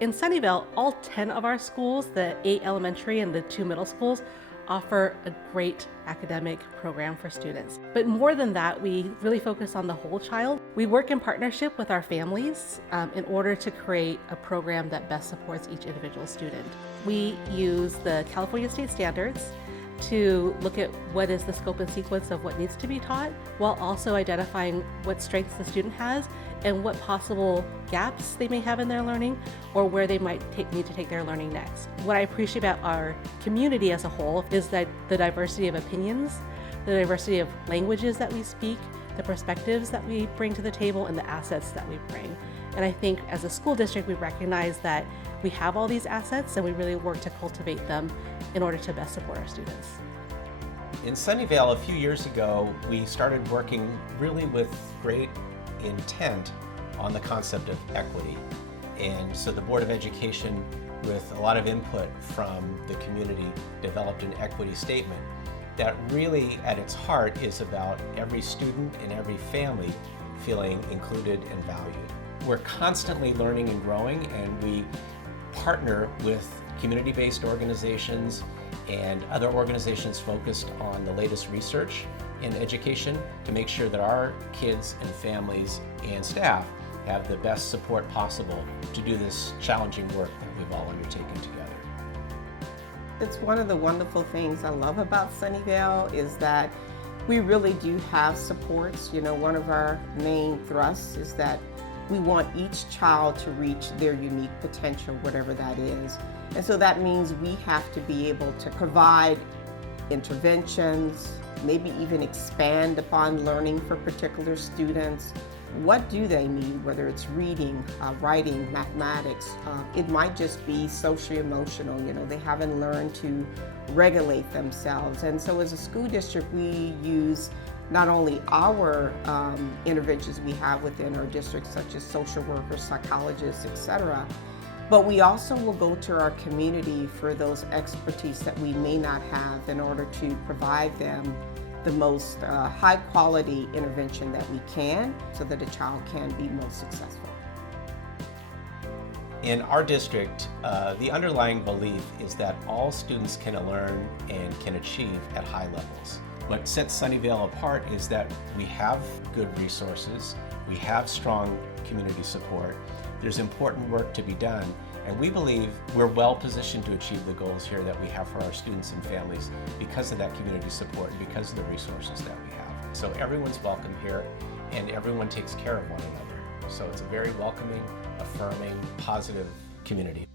In Sunnyvale, all 10 of our schools, the 8 elementary and the 2 middle schools, offer a great academic program for students. But more than that, we really focus on the whole child. We work in partnership with our families in order to create a program that best supports each individual student. We use the California State Standards to look at what is the scope and sequence of what needs to be taught, while also identifying what strengths the student has and what possible gaps they may have in their learning, or where they might need to take their learning next. What I appreciate about our community as a whole is that the diversity of opinions, the diversity of languages that we speak, the perspectives that we bring to the table, and the assets that we bring. And I think as a school district, we recognize that we have all these assets and we really work to cultivate them in order to best support our students. In Sunnyvale, a few years ago, we started working really with great intent on the concept of equity. And so the Board of Education, with a lot of input from the community, developed an equity statement that really at its heart is about every student and every family feeling included and valued. We're constantly learning and growing, and we partner with community-based organizations and other organizations focused on the latest research in education to make sure that our kids and families and staff have the best support possible to do this challenging work that we've all undertaken together. It's one of the wonderful things I love about Sunnyvale is that we really do have supports. You know, one of our main thrusts is that we want each child to reach their unique potential, whatever that is. And so that means we have to be able to provide interventions, maybe even expand upon learning for particular students. What do they need, whether it's reading, writing, mathematics? It might just be socio-emotional, you know, they haven't learned to regulate themselves. And so as a school district, we use not only our interventions we have within our district, such as social workers, psychologists, etc., but we also will go to our community for those expertise that we may not have in order to provide them the most high quality intervention that we can so that a child can be most successful. In our district, the underlying belief is that all students can learn and can achieve at high levels. What sets Sunnyvale apart is that we have good resources, we have strong community support, there's important work to be done, and we believe we're well positioned to achieve the goals here that we have for our students and families because of that community support and because of the resources that we have. So everyone's welcome here and everyone takes care of one another. So it's a very welcoming, affirming, positive community.